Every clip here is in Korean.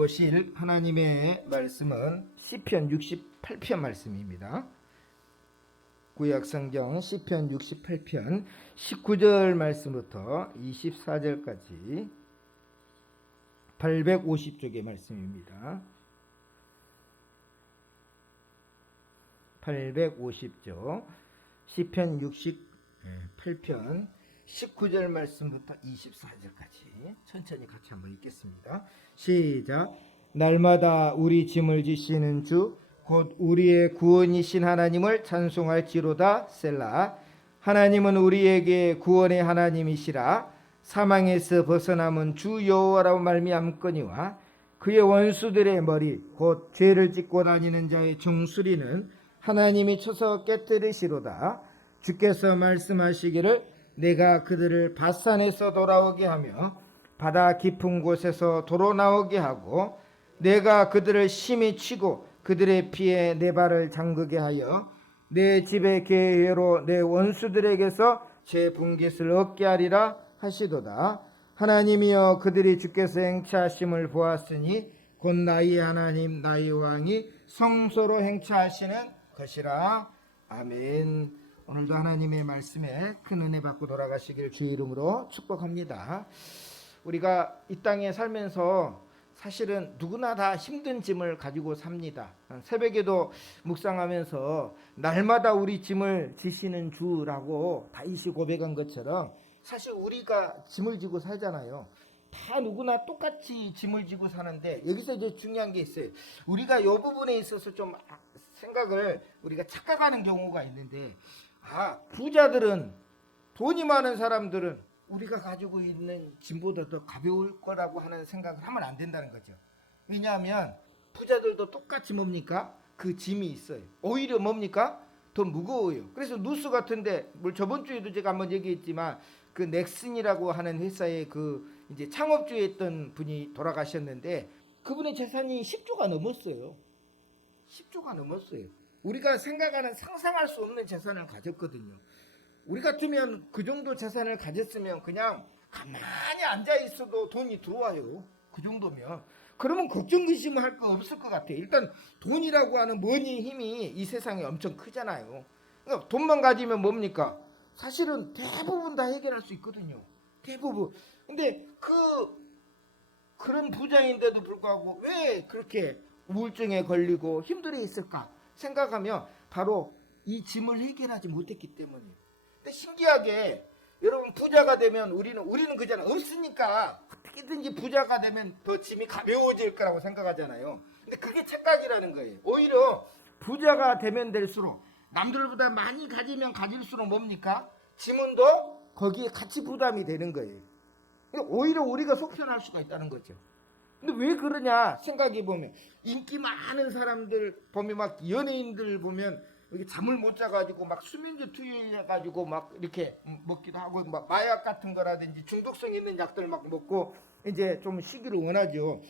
보실 하나님의 말씀은 시편 68편 말씀입니다. 구약성경 시편 68편 19절 말씀부터 24절까지 850쪽의 말씀입니다. 850쪽 시편 68편 19절 말씀부터 24절까지 천천히 같이 한번 읽겠습니다. 시작. 날마다 우리 짐을 지시는 주 곧 우리의 구원이신 하나님을 찬송할지로다. 셀라. 하나님은 우리에게 구원의 하나님이시라. 사망에서 벗어남은 주 여호와라고 말미암거니와 그의 원수들의 머리 곧 죄를 짓고 다니는 자의 종수리는 하나님이 쳐서 깨뜨리시로다. 주께서 말씀하시기를 내가 그들을 바산에서 돌아오게 하며 바다 깊은 곳에서 도로 나오게 하고 내가 그들을 심히 치고 그들의 피에 내 발을 잠그게 하여 내 집의 계회로 내 원수들에게서 제 분깃을 얻게 하리라 하시도다. 하나님이여 그들이 주께서 행차하심을 보았으니 곧 나의 하나님 나의 왕이 성소로 행차하시는 것이라. 아멘. 오늘도 하나님의 말씀에 큰 은혜 받고 돌아가시길 주의 이름으로 축복합니다. 우리가 이 땅에 살면서 사실은 누구나 다 힘든 짐을 가지고 삽니다. 새벽에도 묵상하면서 날마다 우리 짐을 지시는 주라고 다윗이 고백한 것처럼 사실 우리가 짐을 지고 살잖아요. 다 누구나 똑같이 짐을 지고 사는데 여기서 이제 중요한 게 있어요. 우리가 이 부분에 있어서 좀 생각을 우리가 착각하는 경우가 있는데 부자들은 돈이 많은 사람들은 우리가 가지고 있는 짐보다 더 가벼울 거라고 하는 생각을 하면 안 된다는 거죠. 왜냐하면 부자들도 똑같이 뭡니까? 그 짐이 있어요. 오히려 뭡니까? 더 무거워요. 그래서 누수 같은데 저번 주에도 제가 한번 얘기했지만 그 넥슨이라고 하는 회사의 그 이제 창업주였던 분이 돌아가셨는데 그분의 재산이 10조가 넘었어요. 10조가 넘었어요. 우리가 생각하는 상상할 수 없는 재산을 가졌거든요. 우리 같으면 그 정도 재산을 가졌으면 그냥 가만히 앉아 있어도 돈이 들어와요. 그 정도면. 그러면 걱정 근심할 거 없을 것 같아요. 일단 돈이라고 하는 머니의 힘이 이 세상에 엄청 크잖아요. 그러니까 돈만 가지면 뭡니까? 사실은 대부분 다 해결할 수 있거든요. 대부분. 근데 그런 부자인데도 불구하고 왜 그렇게 우울증에 걸리고 힘들어 있을까 생각하면 바로 이 짐을 해결하지 못했기 때문이에요. 근데 신기하게 여러분 부자가 되면 우리는 그잖아. 없으니까 어떻게든지 부자가 되면 더 짐이 가벼워질 거라고 생각하잖아요. 근데 그게 착각이라는 거예요. 오히려 부자가 되면 될수록 남들보다 많이 가지면 가질수록 뭡니까? 짐은 더 거기에 같이 부담이 되는 거예요. 그러니까 오히려 우리가 속편할 수가 있다는 거죠. 근데 왜 그러냐 생각해 보면 인기 많은 사람들 보면 막 연예인들 보면 이렇게 잠을 못 자가지고 막 수면제 투여해가지고 막 이렇게 먹기도 하고 막 마약 같은 거라든지 중독성 있는 약들 막 먹고 이제 좀 쉬기를 원하죠.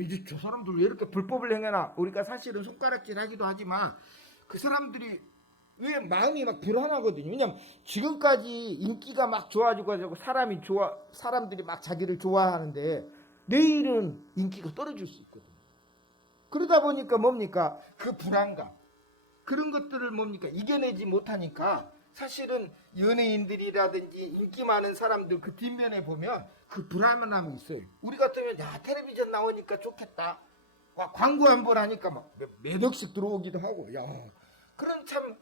이제 저 사람들 왜 이렇게 불법을 행하나? 우리가 사실은 손가락질하기도 하지만 그 사람들이 왜 마음이 막 불안하거든요. 왜냐면 지금까지 인기가 막 좋아지고 사람들이 막 자기를 좋아하는데 내일은 인기가 떨어질 수 있거든요. 그러다 보니까 뭡니까? 그 불안감. 그런 것들을 뭡니까? 이겨내지 못하니까 사실은 연예인들이라든지 인기 많은 사람들 그 뒷면에 보면 그 불안함이 있어요. 우리 같으면 텔레비전 나오니까 좋겠다. 광고 한 번 하니까 막 몇 억씩 들어오기도 하고. 그런 참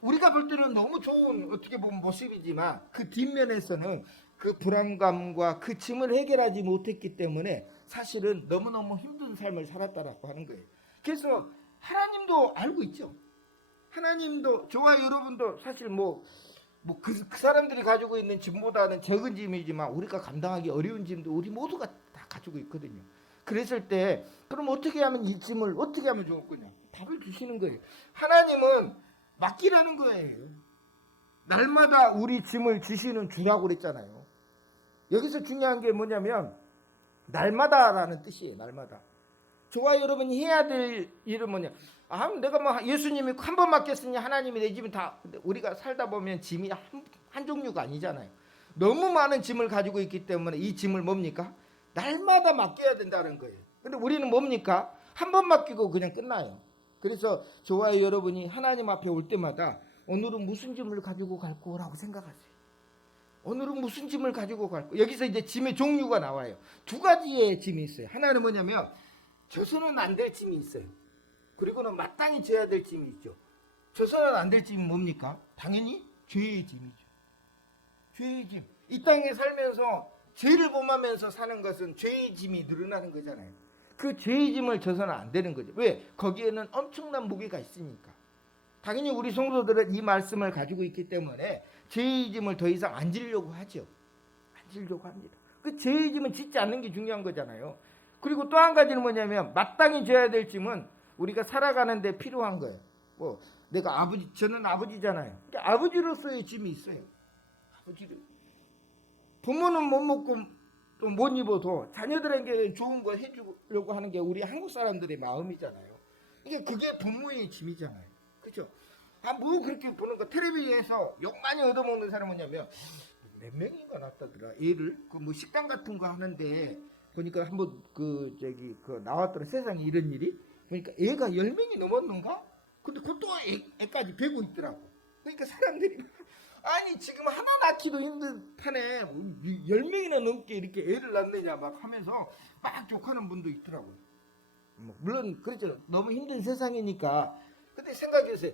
우리가 볼 때는 너무 좋은 어떻게 보면 모습이지만 그 뒷면에서는 그 불안감과 그 짐을 해결하지 못했기 때문에 사실은 너무너무 힘든 삶을 살았다라고 하는 거예요. 그래서 하나님도 알고 있죠. 하나님도 저와 여러분도 사실 그 사람들이 가지고 있는 짐보다는 적은 짐이지만 우리가 감당하기 어려운 짐도 우리 모두가 다 가지고 있거든요. 그랬을 때 그럼 어떻게 하면 이 짐을 어떻게 하면 좋을 거냐? 답을 주시는 거예요. 하나님은 맡기라는 거예요. 날마다 우리 짐을 지시는 주라고 그랬잖아요. 여기서 중요한 게 뭐냐면 날마다라는 뜻이에요. 날마다. 저와 여러분이 해야 될 일은 뭐냐? 내가 예수님이 한 번 맡겼으니 하나님이 내 짐은 다. 근데 우리가 살다 보면 짐이 한 종류가 아니잖아요. 너무 많은 짐을 가지고 있기 때문에 이 짐을 뭡니까? 날마다 맡겨야 된다는 거예요. 근데 우리는 뭡니까? 한 번 맡기고 그냥 끝나요. 그래서 저와 여러분이 하나님 앞에 올 때마다 오늘은 무슨 짐을 가지고 갈 거라고 생각하세요. 오늘은 무슨 짐을 가지고 갈 거. 여기서 이제 짐의 종류가 나와요. 두 가지의 짐이 있어요. 하나는 뭐냐면 져서는 안 될 짐이 있어요. 그리고는 마땅히 져야 될 짐이 있죠. 져서는 안 될 짐이 뭡니까? 당연히 죄의 짐이죠. 죄의 짐. 이 땅에 살면서 죄를 범하면서 사는 것은 죄의 짐이 늘어나는 거잖아요. 그 죄의 짐을 져서는 안 되는 거죠. 왜? 거기에는 엄청난 무게가 있으니까. 당연히 우리 성도들은 이 말씀을 가지고 있기 때문에 죄의 짐을 더 이상 안 지려고 하죠. 안 지려고 합니다. 그 죄의 짐은 짓지 않는 게 중요한 거잖아요. 그리고 또 한 가지는 뭐냐면 마땅히 져야 될 짐은 우리가 살아가는데 필요한 거예요. 뭐 내가 아버지, 저는 아버지잖아요. 그러니까 아버지로서의 짐이 있어요. 아버지를. 부모는 못 먹고 또 못 입어도 자녀들에게 좋은 거 해주려고 하는 게 우리 한국 사람들의 마음이잖아요. 이게 그게 부모의 짐이잖아요. 그렇죠? 뭐 그렇게 보는 거. 텔레비전에서 욕 많이 얻어먹는 사람은 뭐냐면 몇 명인가 낳았다더라. 애를 그 뭐 식당 같은 거 하는데 보니까 한번 그 나왔더라. 세상에 이런 일이. 보니까 애가 10명이 넘었는가? 근데 그것도 애까지 베고 있더라고. 그러니까 사람들이 아니 지금 하나 낳기도 힘든 판에 10명이나 넘게 이렇게 애를 낳느냐 막 하면서 막 욕하는 분도 있더라고요. 뭐 물론 그렇죠. 너무 힘든 세상이니까. 근데 생각해보세요.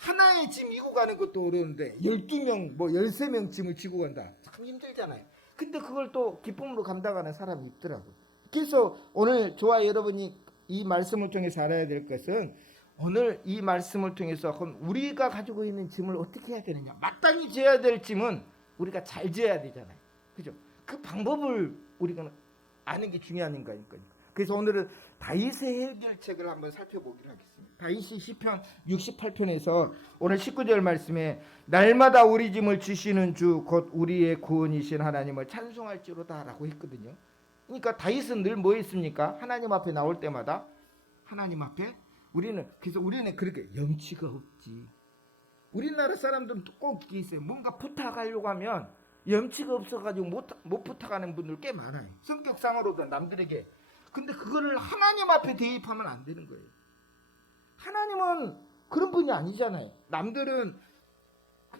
하나의 짐 이고 가는 것도 어려운데 12명 뭐 13명 짐을 지고 간다. 참 힘들잖아요. 근데 그걸 또 기쁨으로 감당하는 사람이 있더라고요. 그래서 오늘 저와 여러분이 이 말씀을 통해서 알아야 될 것은 오늘 이 말씀을 통해서 우리가 가지고 있는 짐을 어떻게 해야 되느냐. 마땅히 져야 될 짐은 우리가 잘 져야 되잖아요. 그죠? 그 방법을 우리가 아는 게 중요한 거니까요. 그래서 오늘은 다윗의 해결책을 한번 살펴보기로 하겠습니다. 다윗이 시편 68편에서 오늘 19절 말씀에 날마다 우리 짐을 지시는 주 곧 우리의 구원이신 하나님을 찬송할지로다 라고 했거든요. 그러니까 다윗은 늘 뭐 했습니까? 하나님 앞에 나올 때마다 하나님 앞에 그래서 우리는 그렇게 염치가 없지. 우리나라 사람들은 꼭 이게 있어요. 뭔가 부탁하려고 하면 염치가 없어가지고 못 부탁하는 분들 꽤 많아요. 성격상으로도 남들에게. 근데 그거를 하나님 앞에 대입하면 안 되는 거예요. 하나님은 그런 분이 아니잖아요. 남들은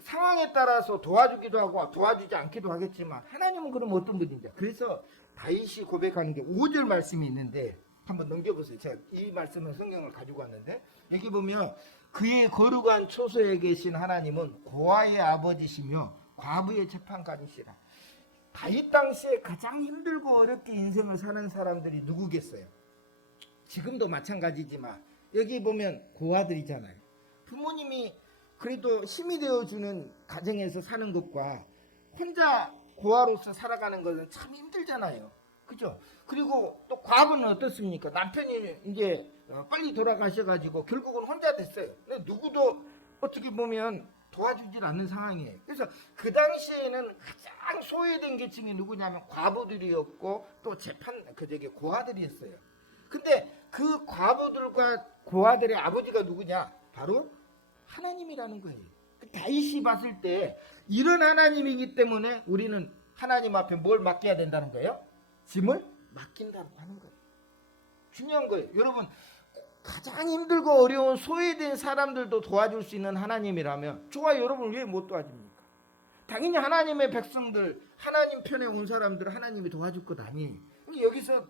상황에 따라서 도와주기도 하고 도와주지 않기도 하겠지만 하나님은 그럼 어떤 분인지. 그래서 다윗이 고백하는 게 5절 말씀이 있는데 한번 넘겨보세요. 제가 이 말씀은 성경을 가지고 왔는데 여기 보면 그의 거룩한 초소에 계신 하나님은 고아의 아버지시며 과부의 재판관이시라. 다윗 당시에 가장 힘들고 어렵게 인생을 사는 사람들이 누구겠어요? 지금도 마찬가지지만 여기 보면 고아들이잖아요. 부모님이 그래도 힘이 되어주는 가정에서 사는 것과 혼자 고아로서 살아가는 것은 참 힘들잖아요. 그죠? 그리고 또 과부는 어떻습니까? 남편이 이제 빨리 돌아가셔가지고 결국은 혼자 됐어요. 근데 누구도 어떻게 보면 도와주질 않는 상황이에요. 그래서 그 당시에는 가장 소외된 계층이 누구냐면 과부들이었고 또 고아들이었어요. 근데 그 과부들과 고아들의 아버지가 누구냐? 바로 하나님이라는 거예요. 다윗이 봤을 때 이런 하나님이기 때문에 우리는 하나님 앞에 뭘 맡겨야 된다는 거예요? 짐을 맡긴다고 하는 거예요. 중요한 거예요. 여러분 가장 힘들고 어려운 소외된 사람들도 도와줄 수 있는 하나님이라면 저와 여러분 왜 못 도와줍니까? 당연히 하나님의 백성들, 하나님 편에 온 사람들 하나님이 도와줄 것 아니에요. 여기서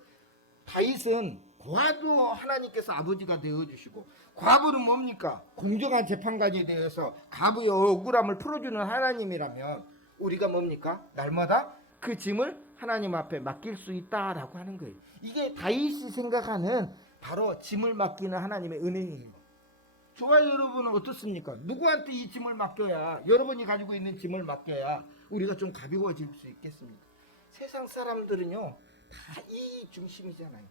다윗은 고아도 하나님께서 아버지가 되어주시고 과부는 뭡니까? 공정한 재판관이 되어서 과부의 억울함을 풀어주는 하나님이라면 우리가 뭡니까? 날마다 그 짐을 하나님 앞에 맡길 수 있다라고 하는 거예요. 이게 다윗이 생각하는 바로 짐을 맡기는 하나님의 은혜예요. 저와 여러분은 어떻습니까? 누구한테 이 짐을 맡겨야, 여러분이 가지고 있는 짐을 맡겨야 우리가 좀 가벼워질 수 있겠습니까? 세상 사람들은요 다 이 중심이잖아요.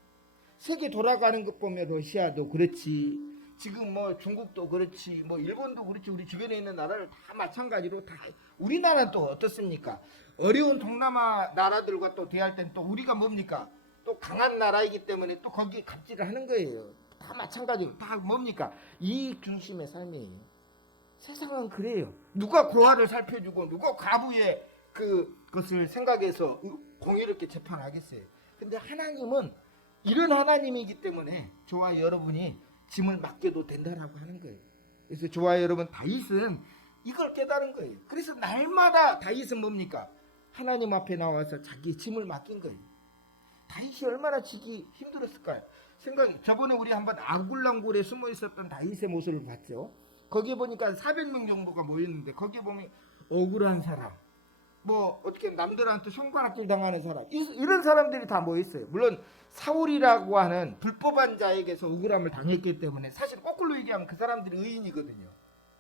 세계 돌아가는 것 보면 러시아도 그렇지, 지금 뭐 중국도 그렇지, 뭐 일본도 그렇지, 우리 주변에 있는 나라를 다 마찬가지로 다. 우리나라는 또 어떻습니까? 어려운 동남아 나라들과 또 대할 땐 또 우리가 뭡니까? 또 강한 나라이기 때문에 또 거기에 갑질을 하는 거예요. 다 마찬가지로 다 뭡니까? 이익 중심의 삶이에요. 세상은 그래요. 누가 고아를 살펴주고 누가 과부의 그것을 생각해서 공의롭게 재판하겠어요. 근데 하나님은 이런 하나님이기 때문에 저와 여러분이 짐을 맡겨도 된다라고 하는 거예요. 그래서 저와 여러분 다윗은 이걸 깨달은 거예요. 그래서 날마다 다윗은 뭡니까? 하나님 앞에 나와서 자기 짐을 맡긴 거예요. 다윗이 얼마나 지기 힘들었을까요? 저번에 우리 한번 아굴랑굴에 숨어 있었던 다윗의 모습을 봤죠. 거기에 보니까 400명 정도가 모였는데 거기에 보면 억울한 사람, 뭐 어떻게 남들한테 손가락질 당하는 사람, 이런 사람들이 다 모였어요. 물론 사울이라고 하는 불법한 자에게서 억울함을 당했기 때문에 사실 거꾸로 얘기하면 그 사람들이 의인이거든요.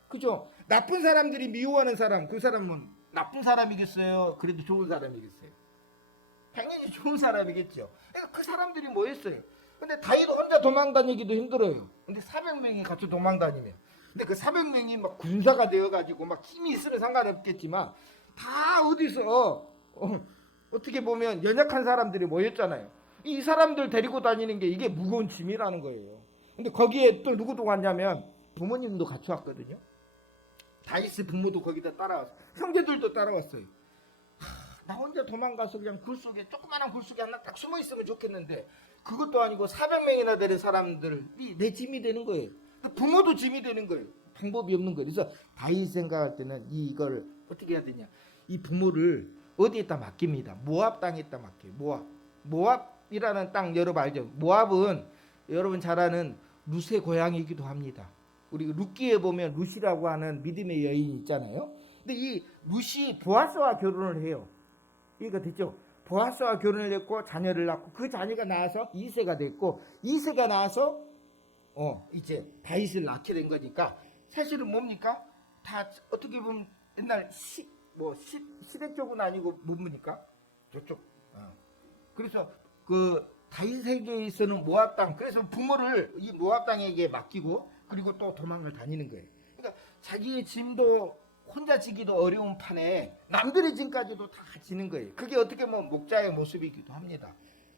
그죠? 나쁜 사람들이 미워하는 사람, 그 사람은 나쁜 사람이겠어요? 그래도 좋은 사람이겠어요? 당연히 좋은 사람이겠죠. 그러니까 그 사람들이 모였어요. 근데 다윗 혼자 도망 다니기도 힘들어요. 근데 400명이 같이 도망 다니면, 근데 그 400명이 막 군사가 되어가지고 막 힘이 있으면 상관없겠지만 다 어디서 어떻게 보면 연약한 사람들이 모였잖아요. 이 사람들 데리고 다니는 게 이게 무거운 짐이라는 거예요. 근데 거기에 또 누구도 왔냐면 부모님도 같이 왔거든요. 다윗의 부모도 거기다 따라왔어요. 형제들도 따라왔어요. 나 혼자 도망가서 그냥 굴속에, 조그마한 굴속에 하나 딱 숨어 있으면 좋겠는데 그것도 아니고 400명이나 되는 사람들이 내 짐이 되는 거예요. 부모도 짐이 되는 거예요. 방법이 없는 거예요. 그래서 다윗 생각할 때는 이걸 어떻게 해야 되냐, 이 부모를 어디에다 맡깁니다. 모압 땅에다 맡겨요. 모압이라는 땅 여러분 알죠? 모압은 여러분 잘 아는 룻의 고향이기도 합니다. 우리 룻기에 보면 룻이라고 하는 믿음의 여인 있잖아요. 근데 이 룻이 보아스와 결혼을 해요. 이해가 됐죠? 보아스와 결혼을 했고 자녀를 낳고 그 자녀가 나와서 이새가 됐고, 이새가 나와서 이제 다윗을 낳게 된 거니까 사실은 뭡니까? 다 어떻게 보면 옛날 시대 쪽은 아니고 뭡니까? 저쪽. 그래서 그 다윗에게 있어는 모압 땅, 그래서 부모를 이 모압 땅에게 맡기고 그리고 또 도망을 다니는 거예요. 그러니까 자기의 짐도 혼자 지기도 어려운 판에 남들의 짐까지도 다 지는 거예요. 그게 어떻게 보면 목자의 모습이기도 합니다.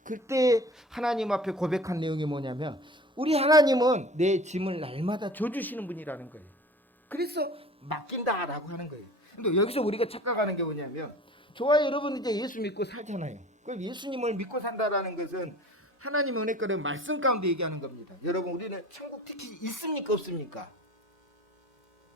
그때 하나님 앞에 고백한 내용이 뭐냐면 우리 하나님은 내 짐을 날마다 져주시는 분이라는 거예요. 그래서 맡긴다라고 하는 거예요. 근데 여기서 우리가 착각하는 게 뭐냐면, 저와 여러분 이제 예수 믿고 살잖아요. 그럼 예수님을 믿고 산다라는 것은 하나님의 은혜가를 말씀 가운데 얘기하는 겁니다. 여러분, 우리는 천국 티켓이 있습니까 없습니까?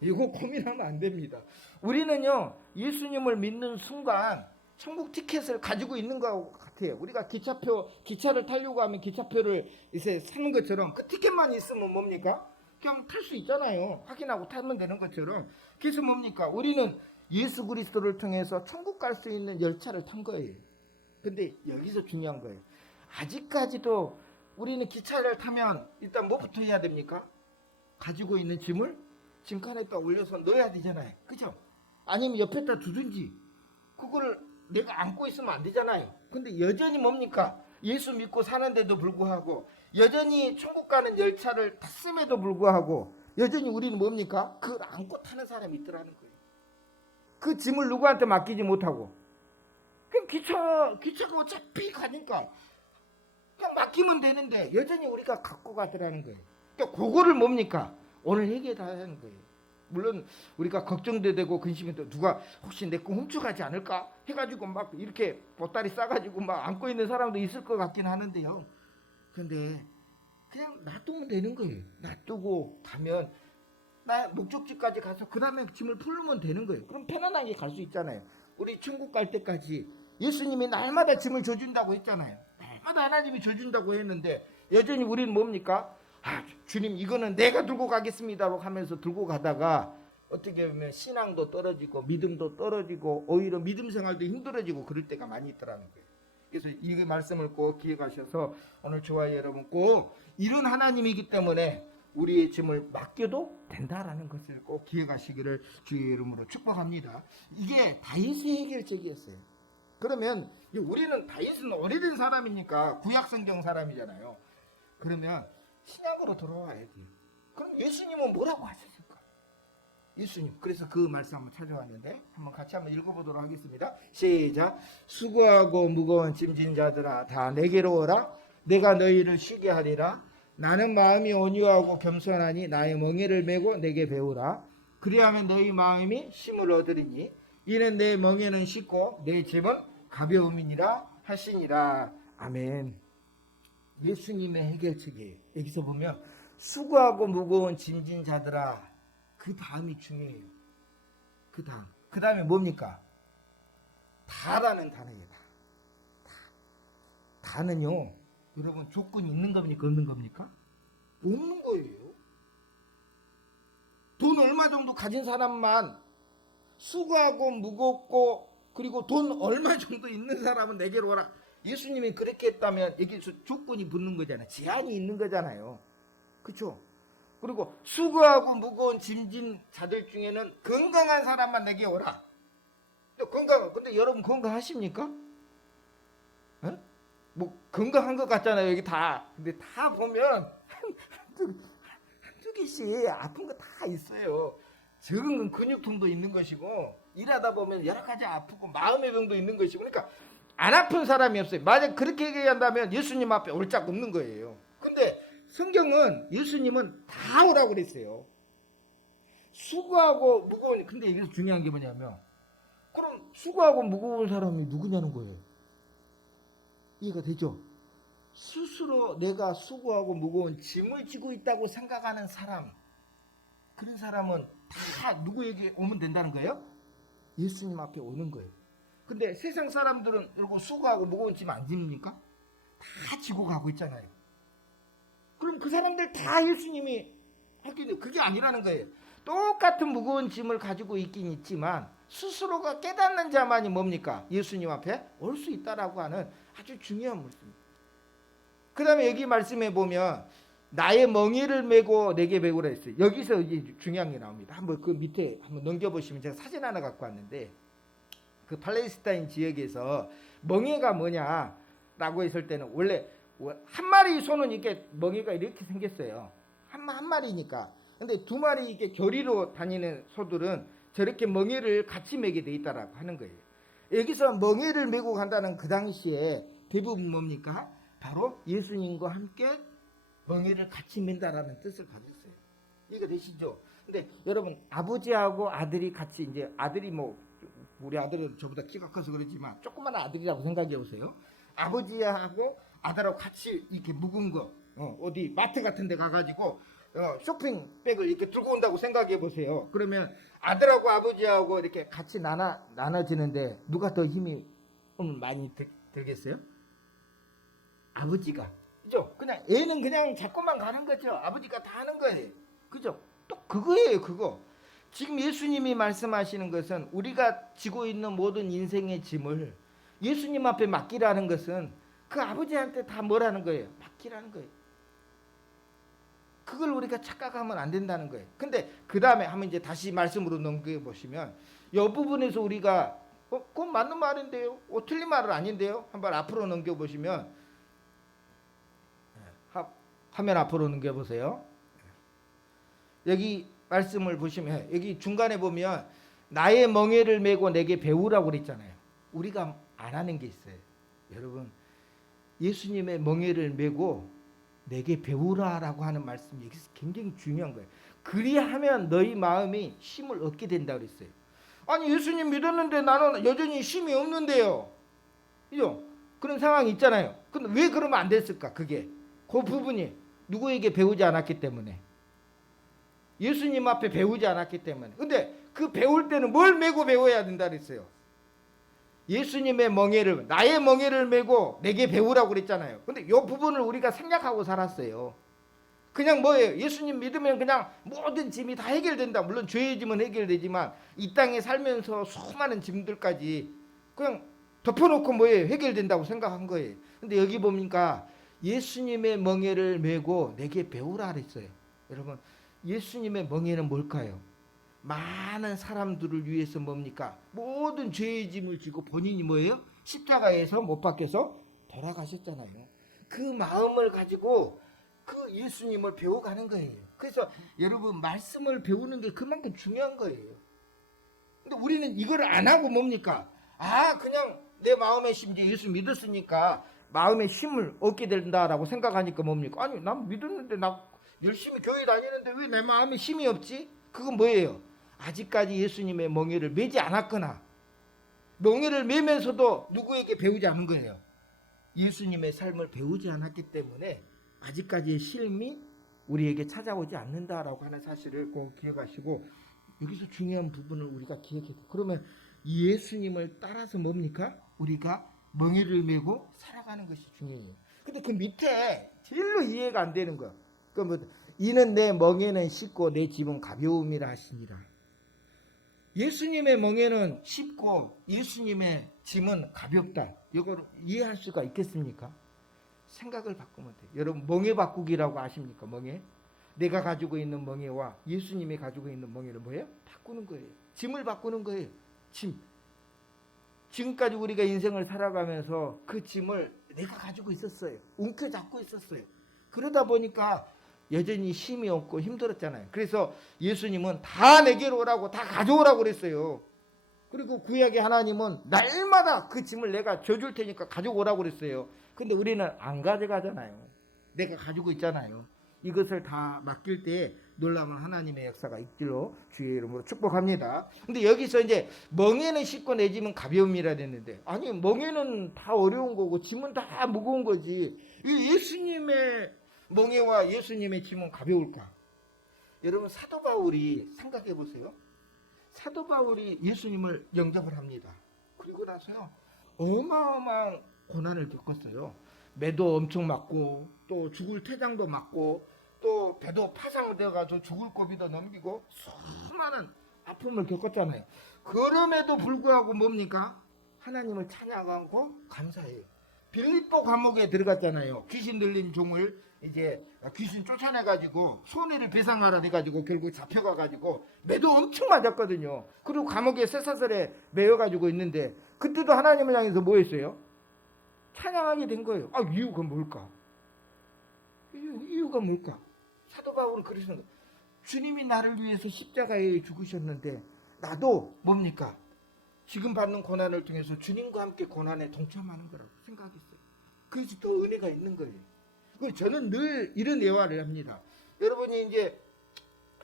이거 고민하면 안 됩니다. 우리는요 예수님을 믿는 순간 천국 티켓을 가지고 있는 것 같아요. 우리가 기차를 타려고 하면 기차표를 이제 사는 것처럼 그 티켓만 있으면 뭡니까? 그냥 탈 수 있잖아요. 확인하고 타면 되는 것처럼. 그래서 뭡니까? 우리는 예수 그리스도를 통해서 천국 갈 수 있는 열차를 탄 거예요. 근데 여기서 중요한 거예요. 아직까지도 우리는 기차를 타면 일단 뭐부터 해야 됩니까? 가지고 있는 짐을 짐칸에다 올려서 넣어야 되잖아요. 그죠? 아니면 옆에다 두든지, 그거를 내가 안고 있으면 안 되잖아요. 근데 여전히 뭡니까? 예수 믿고 사는데도 불구하고, 여전히 천국 가는 열차를 탔음에도 불구하고 여전히 우리는 뭡니까? 그걸 안고 타는 사람이 있더라는 거예요. 그 짐을 누구한테 맡기지 못하고, 그럼 기차가 어차피 가니까 그냥 맡기면 되는데 여전히 우리가 갖고 가더라는 거예요. 그러니까 그거를 뭡니까? 오늘 해결하는 거예요. 물론 우리가 걱정도 되고 근심이 되고, 누가 혹시 내 거 훔쳐가지 않을까 해가지고 막 이렇게 보따리 싸가지고 막 안고 있는 사람도 있을 것 같긴 하는데요. 근데 그냥 놔두면 되는 거예요. 놔두고 가면 나 목적지까지 가서 그 다음에 짐을 풀면 되는 거예요. 그럼 편안하게 갈 수 있잖아요. 우리 천국 갈 때까지 예수님이 날마다 짐을 져준다고 했잖아요. 날마다 하나님이 져준다고 했는데 여전히 우리는 뭡니까? 주님, 이거는 내가 들고 가겠습니다라고 하면서 들고 가다가 어떻게 보면 신앙도 떨어지고 믿음도 떨어지고 오히려 믿음 생활도 힘들어지고 그럴 때가 많이 있더라는 거예요. 그래서 이 말씀을 꼭 기억하셔서 오늘 저와 여러분 꼭 이런 하나님이기 때문에 우리의 짐을 맡겨도 된다라는 것을 꼭 기억하시기를 주의 이름으로 축복합니다. 이게 다윗의 해결책이었어요. 그러면 우리는 다윗은 오래된 사람이니까 구약성경 사람이잖아요. 그러면 신약으로 돌아와야 돼요. 그럼 예수님은 뭐라고 하셨을까? 예수님. 그래서 그 말씀 한번 찾아왔는데 한번 같이 한번 읽어보도록 하겠습니다. 시작. 수고하고 무거운 짐진 자들아 다 내게로 오라. 내가 너희를 쉬게 하리라. 나는 마음이 온유하고 겸손하니 나의 멍에를 메고 내게 배우라. 그리하면 너희 마음이 쉼을 얻으리니 이는 내 멍에는 쉽고 내 짐은 가벼움이니라 하시니라. 아멘. 예수님의 해결책이에요. 여기서 보면 수고하고 무거운 짐진 자들아, 그 다음이 중요해요. 그 다음에 뭡니까? 다라는 단어예요. 다는요, 여러분 조건이 있는 겁니까 없는 겁니까? 없는 거예요. 돈 얼마 정도 가진 사람만, 수고하고 무겁고 그리고 돈 얼마 정도 있는 사람은 내게로 오라. 예수님이 그렇게 했다면 여기서 조건이 붙는 거잖아요. 제한이 있는 거잖아요. 그렇죠? 그리고 수고하고 무거운 짐진 자들 중에는 건강한 사람만 내게 오라. 근데 여러분 건강하십니까? 에? 뭐 건강한 것 같잖아요. 여기 다. 근데 다 보면 한두 개씩 아픈 거 다 있어요. 적은 건 근육통도 있는 것이고, 일하다 보면 여러 가지 아프고 마음의 병도 있는 것이고, 그러니까 안 아픈 사람이 없어요. 만약 그렇게 얘기한다면 예수님 앞에 올 짝 없는 거예요. 근데 성경은 예수님은 다 오라고 그랬어요. 수고하고 무거운, 근데 여기서 중요한 게 뭐냐면, 그럼 수고하고 무거운 사람이 누구냐는 거예요. 이해가 되죠? 스스로 내가 수고하고 무거운 짐을 지고 있다고 생각하는 사람, 그런 사람은 다 누구에게 오면 된다는 거예요? 예수님 앞에 오는 거예요. 근데 세상 사람들은 이러고 수고하고 무거운 짐 안 집니까? 다 지고 가고 있잖아요. 그럼 그 사람들 다 예수님이 하기는 그게 아니라는 거예요. 똑같은 무거운 짐을 가지고 있긴 있지만 스스로가 깨닫는 자만이 뭡니까? 예수님 앞에 올 수 있다라고 하는 아주 중요한 말씀입니다. 그 다음에 여기 말씀해 보면 나의 멍에를 메고 내게 배우라 했어요. 여기서 이제 중요한 게 나옵니다. 한번 그 밑에 한번 넘겨보시면, 제가 사진 하나 갖고 왔는데, 그 팔레스타인 지역에서 멍에가 뭐냐라고 했을 때는 원래 한 마리 소는 이렇게 멍에가 이렇게 생겼어요. 한 마리니까. 근데 두 마리 이렇게 교리로 다니는 소들은 저렇게 멍에를 같이 메게 돼 있다라고 하는 거예요. 여기서 멍에를 메고 간다는 그 당시에 대부분 뭡니까? 바로 예수님과 함께 멍에를 같이 맨다라는 뜻을 가졌어요. 이해가 되시죠? 근데 여러분, 아버지하고 아들이 같이, 이제 아들이 뭐 우리 아들은 저보다 키가 커서 그렇지만 조그만 아들이라고 생각해 보세요. 아버지하고 아들하고 같이 이렇게 묵은 거, 어디 마트 같은 데 가가지고 쇼핑백을 이렇게 들고 온다고 생각해 보세요. 그러면 아들하고 아버지하고 이렇게 같이 나눠지는데 누가 더 힘이 많이 들겠어요? 아버지가. 그죠? 그냥 애는 그냥 자꾸만 가는 거죠. 아버지가 다 하는 거예요. 그죠? 또 그거예요, 그거. 지금 예수님이 말씀하시는 것은 우리가 지고 있는 모든 인생의 짐을 예수님 앞에 맡기라는 것은 그 아버지한테 다 뭐라는 거예요? 맡기라는 거예요. 그걸 우리가 착각하면 안 된다는 거예요. 근데 그 다음에 한번 이제 다시 말씀으로 넘겨보시면, 이 부분에서 우리가 그건 맞는 말인데요, 틀린 말은 아닌데요, 한번 앞으로 넘겨보시면, 화면 앞으로 넘겨보세요. 여기 말씀을 보시면 여기 중간에 보면 나의 멍에를 메고 내게 배우라고 그랬잖아요. 우리가 안 하는 게 있어요. 여러분, 예수님의 멍에를 메고 내게 배우라라고 하는 말씀이 여기서 굉장히 중요한 거예요. 그리하면 너희 마음이 힘을 얻게 된다고 그랬어요. 아니, 예수님 믿었는데 나는 여전히 힘이 없는데요. 그죠? 그런 상황이 있잖아요. 근데 왜 그러면 안 됐을까? 그게 그 부분이 누구에게 배우지 않았기 때문에, 예수님 앞에 배우지 않았기 때문에. 근데 그 배울 때는 뭘 메고 배워야 된다 그랬어요? 예수님의 멍에를, 나의 멍에를 메고 내게 배우라고 그랬잖아요. 근데 이 부분을 우리가 생략하고 살았어요. 그냥 뭐예요? 예수님 믿으면 그냥 모든 짐이 다 해결된다. 물론 죄의 짐은 해결되지만 이 땅에 살면서 수많은 짐들까지 그냥 덮어놓고 뭐예요? 해결된다고 생각한 거예요. 근데 여기 보니까 예수님의 멍에를 메고 내게 배우라 그랬어요. 여러분, 예수님의 멍에는 뭘까요? 많은 사람들을 위해서 뭡니까? 모든 죄의 짐을 지고 본인이 뭐예요? 십자가에서 못 박혀서 돌아가셨잖아요. 그 마음을 가지고 그 예수님을 배워가는 거예요. 그래서 여러분, 말씀을 배우는 게 그만큼 중요한 거예요. 근데 우리는 이걸 안 하고 뭡니까? 그냥 내 마음의 힘, 이제 예수 믿었으니까 마음의 힘을 얻게 된다라고 생각하니까 뭡니까? 아니, 난 믿었는데 나 열심히 교회 다니는데 왜 내 마음에 힘이 없지? 그건 뭐예요? 아직까지 예수님의 멍에를 메지 않았거나 멍에를 메면서도 누구에게 배우지 않은 거예요. 예수님의 삶을 배우지 않았기 때문에 아직까지의 쉼이 우리에게 찾아오지 않는다라고 하는 사실을 꼭 기억하시고, 여기서 중요한 부분을 우리가 기억해야 돼요. 그러면 예수님을 따라서 뭡니까? 우리가 멍에를 메고 살아가는 것이 중요해요. 근데 그 밑에 제일로 이해가 안 되는 거야. 그 뭐, 이는 내 멍에는 쉽고 내 짐은 가벼움이라 하시니라. 예수님의 멍에는 쉽고 예수님의 짐은 가볍다. 이걸 이해할 수가 있겠습니까? 생각을 바꾸면 돼요. 여러분, 멍에 바꾸기라고 아십니까? 멍에. 내가 가지고 있는 멍에와 예수님이 가지고 있는 멍에를 뭐예요? 바꾸는 거예요. 짐을 바꾸는 거예요. 짐. 지금까지 우리가 인생을 살아가면서 그 짐을 내가 가지고 있었어요. 움켜잡고 있었어요. 그러다 보니까 여전히 힘이 없고 힘들었잖아요. 그래서 예수님은 다 내게로 오라고, 다 가져오라고 그랬어요. 그리고 구약의 하나님은 날마다 그 짐을 내가 져줄 테니까 가져오라고 그랬어요. 근데 우리는 안 가져가잖아요. 내가 가지고 있잖아요. 이것을 다 맡길 때 놀라운 하나님의 역사가 있기로 주의 이름으로 축복합니다. 근데 여기서 이제 멍에는 쉽고 내 짐은 가벼움이라 했는데, 아니, 멍에는 다 어려운 거고 짐은 다 무거운 거지. 예수님의 멍에와 예수님의 짐은 가벼울까? 여러분, 사도 바울이 생각해 보세요. 사도 바울이 예수님을 영접을 합니다. 그리고 나서요, 어마어마한 고난을 겪었어요. 매도 엄청 맞고, 또 죽을 태장도 맞고, 또 배도 파상되어가지고 죽을 고비도 넘기고 수많은 아픔을 겪었잖아요. 그럼에도 불구하고 뭡니까? 하나님을 찬양하고 감사해요. 빌립보 감옥에 들어갔잖아요. 귀신 들린 종을 이제 귀신 쫓아내가지고 손해를 배상하라 해가지고 결국 잡혀가가지고 매도 엄청 맞았거든요. 그리고 감옥에 쇠사슬에 매여가지고 있는데, 그때도 하나님을 향해서 뭐 했어요? 찬양하게 된 거예요. 아, 이유가 뭘까? 이유가 뭘까? 사도 바울은 그러시는 거예요. 주님이 나를 위해서 십자가에 죽으셨는데 나도 뭡니까? 지금 받는 고난을 통해서 주님과 함께 고난에 동참하는 거라고 생각했어요. 그래서 또 은혜가 있는 거예요. 그래서 저는 늘 이런 예화를 합니다. 여러분이 이제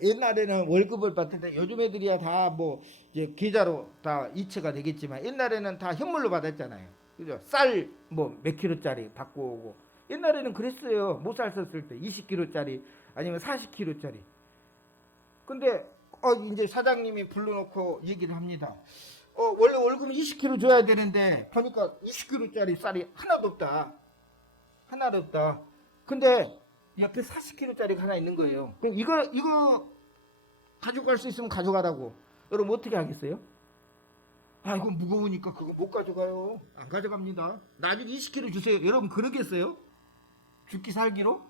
옛날에는 월급을 받을 때, 요즘 애들이야 다 뭐 이제 계좌로 다 이체가 되겠지만 옛날에는 다 현물로 받았잖아요. 그죠? 쌀 뭐 몇 킬로짜리 받고 오고. 옛날에는 그랬어요. 모살 썼을 때 20kg짜리 아니면 40kg짜리. 근데 이제 사장님이 불러놓고 얘기를 합니다. 원래 월급 20kg 줘야 되는데 보니까 20kg짜리 쌀이 하나도 없다. 하나도 없다. 근데 옆에 40kg짜리가 하나 있는 거예요. 그럼 이거 가져갈 수 있으면 가져가라고. 여러분 어떻게 하겠어요? 이거 무거우니까 그거 못 가져가요. 안 가져갑니다. 나중에 20kg 주세요. 여러분 그러겠어요? 죽기 살기로?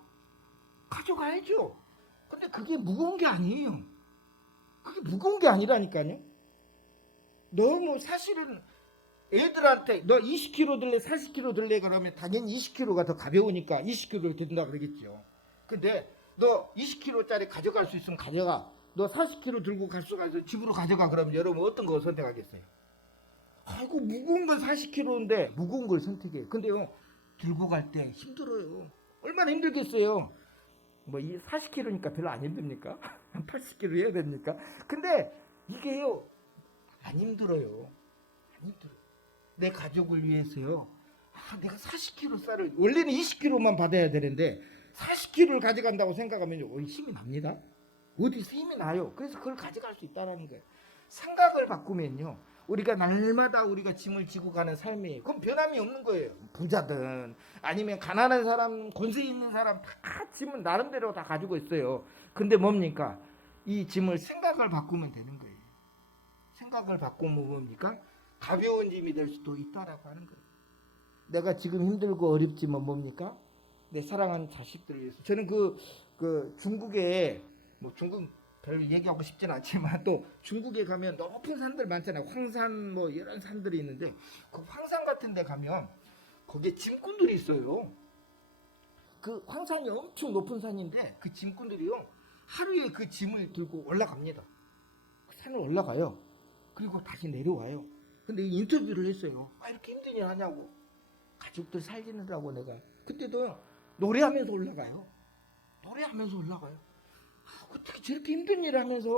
가져가야죠. 근데 그게 무거운 게 아니에요. 그게 무거운 게 아니라니까요. 너무 사실은 애들한테 너 20kg 들래 40kg 들래 그러면 당연히 20kg가 더 가벼우니까 20kg를 든다 그러겠죠. 근데 너 20kg짜리 가져갈 수 있으면 가져가. 너 40kg 들고 갈 수가 있어 집으로 가져가. 그러면 여러분 어떤 거 선택하겠어요? 아이고 무거운 건 40kg인데 무거운 걸 선택해. 근데요 들고 갈 때 힘들어요. 얼마나 힘들겠어요. 뭐 이 40kg니까 별로 안 힘듭니까? 한 80kg 해야 됩니까? 근데 이게요 안 힘들어요. 안 힘들어요. 내 가족을 위해서요. 내가 40kg 쌀을 원래는 20kg만 받아야 되는데 40kg를 가져간다고 생각하면 힘이 납니다. 어디서 힘이 나요. 그래서 그걸 가져갈 수 있다는 거예요. 생각을 바꾸면요. 우리가 날마다 우리가 짐을 지고 가는 삶이 그럼 변함이 없는 거예요. 부자든 아니면 가난한 사람, 권세 있는 사람 다 짐은 나름대로 다 가지고 있어요. 근데 뭡니까? 이 짐을 생각을 바꾸면 되는 거예요. 생각을 바꾸면 뭡니까? 가벼운 짐이 될 수도 있다라고 하는 거예요. 내가 지금 힘들고 어렵지만 뭡니까? 내 사랑하는 자식들을 위해서. 저는 그 중국에 뭐 중국 별 얘기하고 싶진 않지만 또 중국에 가면 높은 산들 많잖아요. 황산 뭐 이런 산들이 있는데 그 황산 같은 데 가면 거기에 짐꾼들이 있어요. 그 황산이 엄청 높은 산인데 그 짐꾼들이요. 하루에 그 짐을 들고 올라갑니다. 그 산을 올라가요. 그리고 다시 내려와요. 근데 인터뷰를 했어요. 이렇게 힘든 일 하냐고. 가족들 살리느라고 내가. 그때도 노래하면서 올라가요. 노래하면서 올라가요. 어떻게 저렇게 힘든 일을 하면서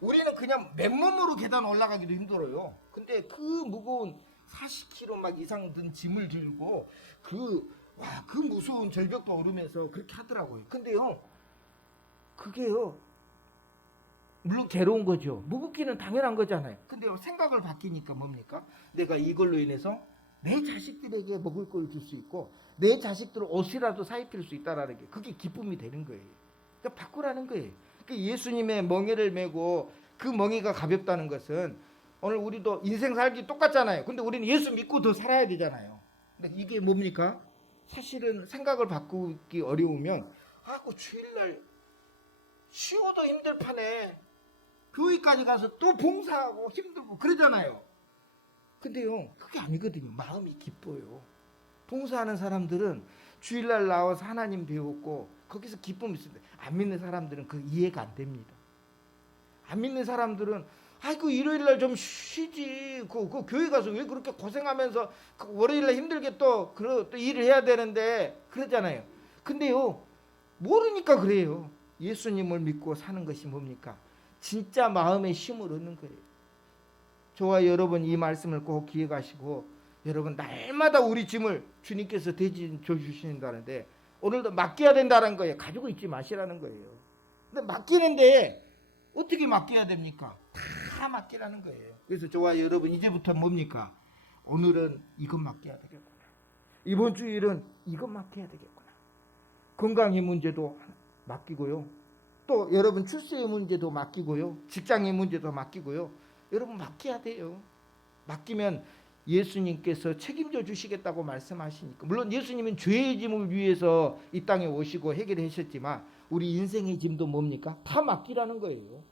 우리는 그냥 맨몸으로 계단 올라가기도 힘들어요. 근데 그 무거운 40kg 막 이상 든 짐을 들고 그 무서운 절벽도 오르면서 그렇게 하더라고요. 근데요, 그게요, 물론 괴로운 거죠. 무겁기는 당연한 거잖아요. 근데요, 생각을 바뀌니까 뭡니까? 내가 이걸로 인해서 내 자식들에게 먹을 걸 줄 수 있고 내 자식들 옷이라도 사입힐 수 있다라는 게 그게 기쁨이 되는 거예요. 그러니까 바꾸라는 거예요. 그러니까 예수님의 멍에를 메고 그 멍에가 가볍다는 것은 오늘 우리도 인생 살기 똑같잖아요. 근데 우리는 예수 믿고 더 살아야 되잖아요. 근데 이게 뭡니까? 사실은 생각을 바꾸기 어려우면 그 주일날 쉬어도 힘들 판에 교회까지 가서 또 봉사하고 힘들고 그러잖아요. 근데요, 그게 아니거든요. 마음이 기뻐요. 봉사하는 사람들은 주일날 나와서 하나님 배웠고 거기서 기쁨이 있습니다. 안 믿는 사람들은 그 이해가 안 됩니다. 안 믿는 사람들은 그 일요일날 좀 쉬지. 그 교회 가서 왜 그렇게 고생하면서 월요일날 힘들게 또 일을 해야 되는데 그러잖아요. 근데요, 모르니까 그래요. 예수님을 믿고 사는 것이 뭡니까? 진짜 마음의 힘을 얻는 거예요. 저와 여러분 이 말씀을 꼭 기억하시고 여러분 날마다 우리 짐을 주님께서 대신 주신다는데 오늘도 맡겨야 된다는 거예요. 가지고 있지 마시라는 거예요. 근데 맡기는데 어떻게 맡겨야 됩니까? 다 맡기라는 거예요. 그래서 저와 여러분 이제부터 뭡니까? 오늘은 이것 맡겨야 되겠구나. 이번 주일은 이것 맡겨야 되겠구나. 건강의 문제도 맡기고요. 또 여러분 출세의 문제도 맡기고요. 직장의 문제도 맡기고요. 여러분 맡겨야 돼요. 맡기면 예수님께서 책임져 주시겠다고 말씀하시니까. 물론 예수님은 죄의 짐을 위해서 이 땅에 오시고 해결하셨지만 우리 인생의 짐도 뭡니까? 다 맡기라는 거예요.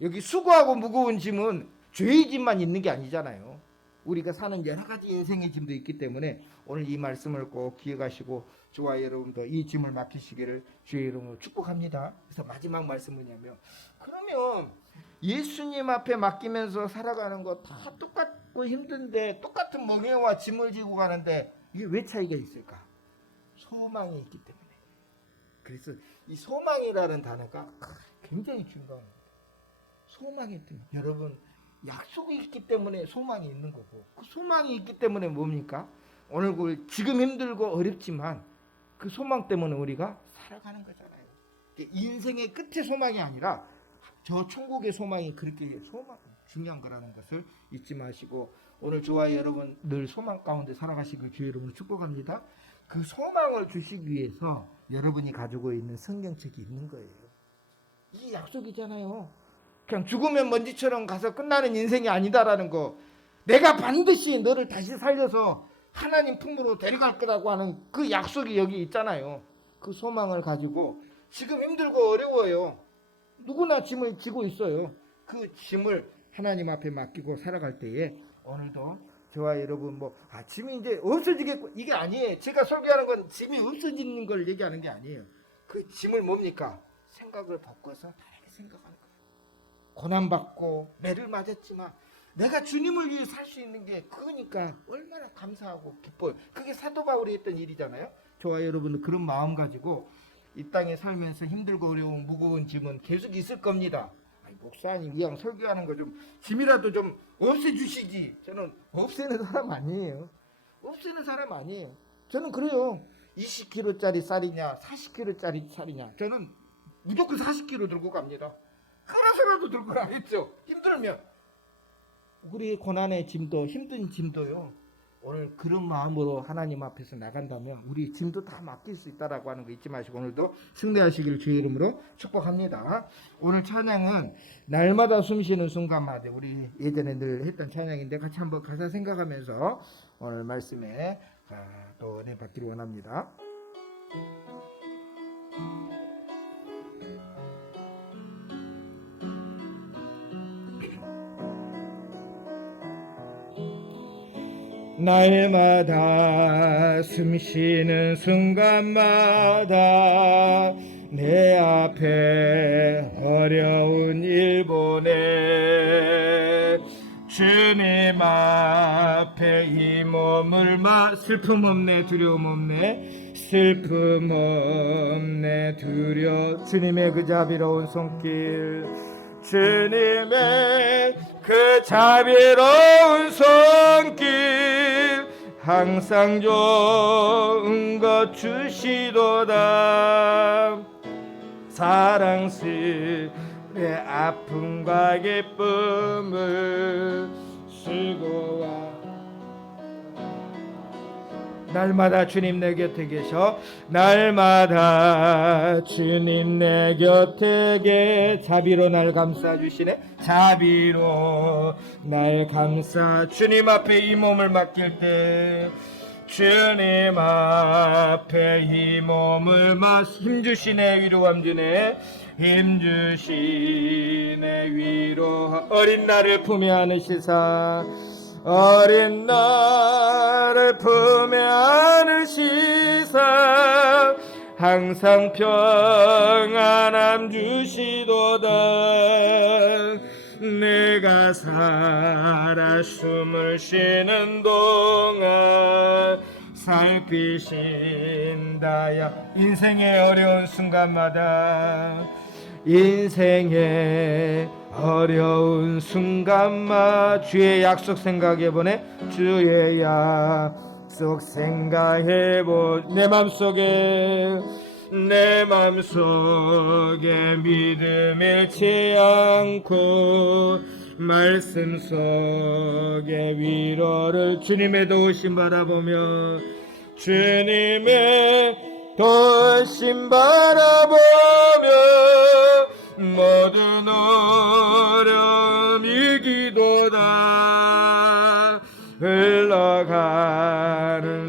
여기 수고하고 무거운 짐은 죄의 짐만 있는 게 아니잖아요. 우리가 사는 여러 가지 인생의 짐도 있기 때문에 오늘 이 말씀을 꼭 기억하시고 저와 여러분도 이 짐을 맡기시기를 주의 이름으로 축복합니다. 그래서 마지막 말씀은 뭐냐면, 그러면 예수님 앞에 맡기면서 살아가는 거 다 똑같고 힘든데 똑같은 멍에와 짐을 지고 가는데 이게 왜 차이가 있을까? 소망이 있기 때문에. 그래서 이 소망이라는 단어가 굉장히 중요합니다. 소망이 때문에. 여러분, 약속이 있기 때문에 소망이 있는 거고, 그 소망이 있기 때문에 뭡니까? 오늘 지금 힘들고 어렵지만 그 소망 때문에 우리가 살아가는 거잖아요. 인생의 끝의 소망이 아니라 저 천국의 소망이 그렇게 중요한 거라는 것을 잊지 마시고 오늘 저와 여러분 늘 소망 가운데 살아가시길 주의 이름으로 축복합니다. 그 소망을 주시기 위해서 여러분이 가지고 있는 성경책이 있는 거예요. 이게 약속이잖아요. 그냥 죽으면 먼지처럼 가서 끝나는 인생이 아니다라는 거. 내가 반드시 너를 다시 살려서 하나님 품으로 데려갈 거라고 하는 그 약속이 여기 있잖아요. 그 소망을 가지고 지금 힘들고 어려워요. 누구나 짐을 지고 있어요. 그 짐을 하나님 앞에 맡기고 살아갈 때에 오늘도 저와 여러분 짐이 이제 없어지겠고 이게 아니에요. 제가 설교하는 건 짐이 없어지는 걸 얘기하는 게 아니에요. 그 짐을 뭡니까? 생각을 바꿔서 다르게 생각하는 거예요. 고난받고 매를 맞았지만 내가 주님을 위해 살 수 있는 게 그거니까 얼마나 감사하고 기뻐요. 그게 사도 바울이 했던 일이잖아요. 저와 여러분은 그런 마음 가지고 이 땅에 살면서 힘들고 어려운 무거운 짐은 계속 있을 겁니다. 목사님 그냥 설교하는 거 좀 짐이라도 좀 없애주시지. 저는 없애는 사람 아니에요. 없애는 사람 아니에요. 저는 그래요. 20kg짜리 쌀이냐 40kg짜리 쌀이냐 저는 무조건 40kg 들고 갑니다. 그래서라도 들고 가겠죠. 힘들면 우리 고난의 짐도 힘든 짐도요. 오늘 그런 마음으로 하나님 앞에서 나간다면 우리 짐도 다 맡길 수 있다라고 하는 거 잊지 마시고 오늘도 승리하시기를 주의 이름으로 축복합니다. 오늘 찬양은 날마다 숨쉬는 순간마다 우리 예전에 늘 했던 찬양인데 같이 한번 가사 생각하면서 오늘 말씀에 또 은혜 받기를 원합니다. 날마다 숨쉬는 순간마다 내 앞에 어려운 일 보내 주님 앞에 이 몸을 슬픔 없네 두려움 없네 슬픔 없네 주님의 그 자비로운 손길 주님의 그 자비로운 손길 항상 좋은 것 주시도다. 사랑스레 아픔과 기쁨을 수고와 날마다 주님 내 곁에 계셔 날마다 주님 내 곁에 자비로 날 감싸주시네. 자비로 날 감싸 주님 앞에 이 몸을 맡길 때 주님 앞에 이 몸을 힘주시네. 위로함 주네. 힘주시네. 위로 어린 나를 품에 안으시사 어린 나를 품에 안으시사 항상 평안함 주시도다. 내가 살아 숨을 쉬는 동안 살피신다야. 인생의 어려운 순간마다 인생의 어려운 순간마 주의 약속 생각해보네. 주의 약속 생각해보. 내 맘속에 믿음 잃지 않고 말씀 속에 위로를 주님의 도우심 바라보며 주님의 도우심 바라보며 모든 어려움 이기도다. 흘러가는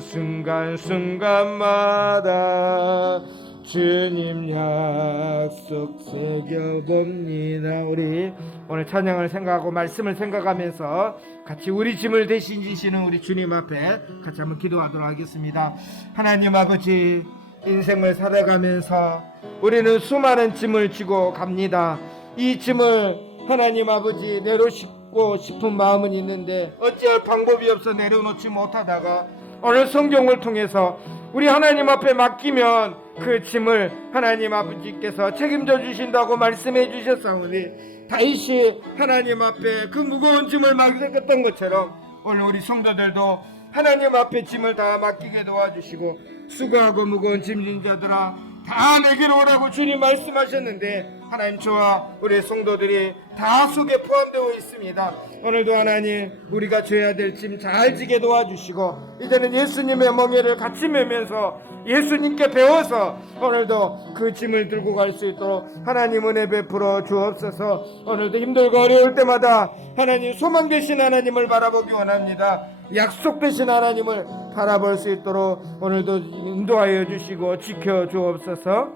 순간순간마다 주님 약속 새겨봅니다. 우리 오늘 찬양을 생각하고 말씀을 생각하면서 같이 우리 짐을 대신 지시는 우리 주님 앞에 같이 한번 기도하도록 하겠습니다. 하나님 아버지, 인생을 살아가면서 우리는 수많은 짐을 지고 갑니다. 이 짐을 하나님 아버지 내려놓고 싶은 마음은 있는데 어찌할 방법이 없어 내려놓지 못하다가 오늘 성경을 통해서 우리 하나님 앞에 맡기면 그 짐을 하나님 아버지께서 책임져 주신다고 말씀해 주셨사오니 다윗이 하나님 앞에 그 무거운 짐을 맡겼던 것처럼 오늘 우리 성도들도 하나님 앞에 짐을 다 맡기게 도와주시고 수고하고 무거운 짐진 자들아 다 내게로 오라고 주님 말씀하셨는데 하나님 저와 우리 성도들이 다 속에 포함되어 있습니다. 오늘도 하나님 우리가 져야 될 짐 잘 지게 도와주시고 이제는 예수님의 멍에를 같이 메면서 예수님께 배워서 오늘도 그 짐을 들고 갈 수 있도록 하나님 은혜 베풀어 주옵소서. 오늘도 힘들고 어려울 때마다 하나님 소망 되신 하나님을 바라보기 원합니다. 약속되신 하나님을 바라볼 수 있도록 오늘도 인도하여 주시고 지켜 주옵소서.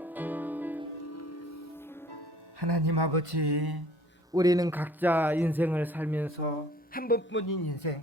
하나님 아버지, 우리는 각자 인생을 살면서 한 번뿐인 인생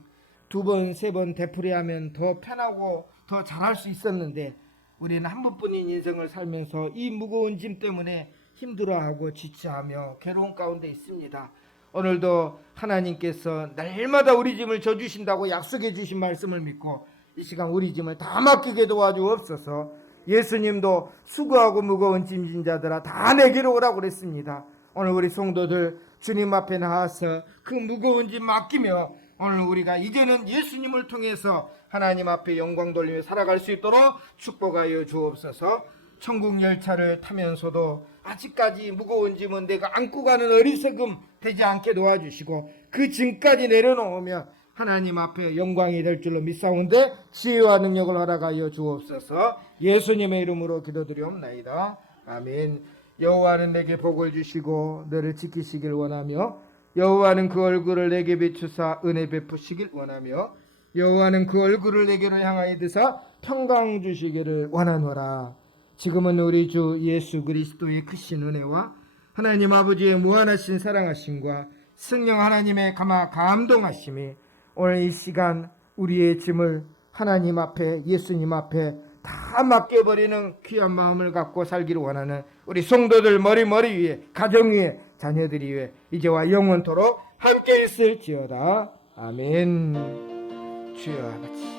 두 번, 세 번 되풀이하면 더 편하고 더 잘할 수 있었는데 우리는 한 번뿐인 인생을 살면서 이 무거운 짐 때문에 힘들어하고 지체하며 괴로운 가운데 있습니다. 오늘도 하나님께서 날마다 우리 짐을 져주신다고 약속해 주신 말씀을 믿고 이 시간 우리 짐을 다 맡기게 도와주옵소서. 예수님도 수고하고 무거운 짐진 자들아 다 내게로 오라고 그랬습니다. 오늘 우리 성도들 주님 앞에 나와서 그 무거운 짐 맡기며 오늘 우리가 이제는 예수님을 통해서 하나님 앞에 영광 돌리며 살아갈 수 있도록 축복하여 주옵소서. 천국 열차를 타면서도 아직까지 무거운 짐은 내가 안고 가는 어리석음 되지 않게 도와주시고 그 짐까지 내려놓으면 하나님 앞에 영광이 될 줄로 믿사온데 지혜와 능력을 허락하여 주옵소서. 예수님의 이름으로 기도드리옵나이다. 아멘. 여호와는 내게 복을 주시고 너를 지키시길 원하며 여호와는 그 얼굴을 내게 비추사 은혜 베푸시길 원하며 여호와는 그 얼굴을 내게로 향하여 드사 평강 주시기를 원하노라. 지금은 우리 주 예수 그리스도의 크신 은혜와 하나님 아버지의 무한하신 사랑하심과 성령 하나님의 감동하심이 오늘 이 시간 우리의 짐을 하나님 앞에 예수님 앞에 다 맡겨버리는 귀한 마음을 갖고 살기를 원하는 우리 성도들 머리 위에 가정 위에 자녀들이 위해 이제와 영원토록 함께 있을지어다. 아멘. 주여 아버지,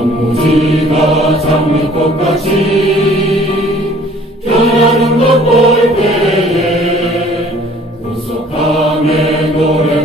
단무지가 장미꽃같이 변하는 것 볼 때에 구속함의 노래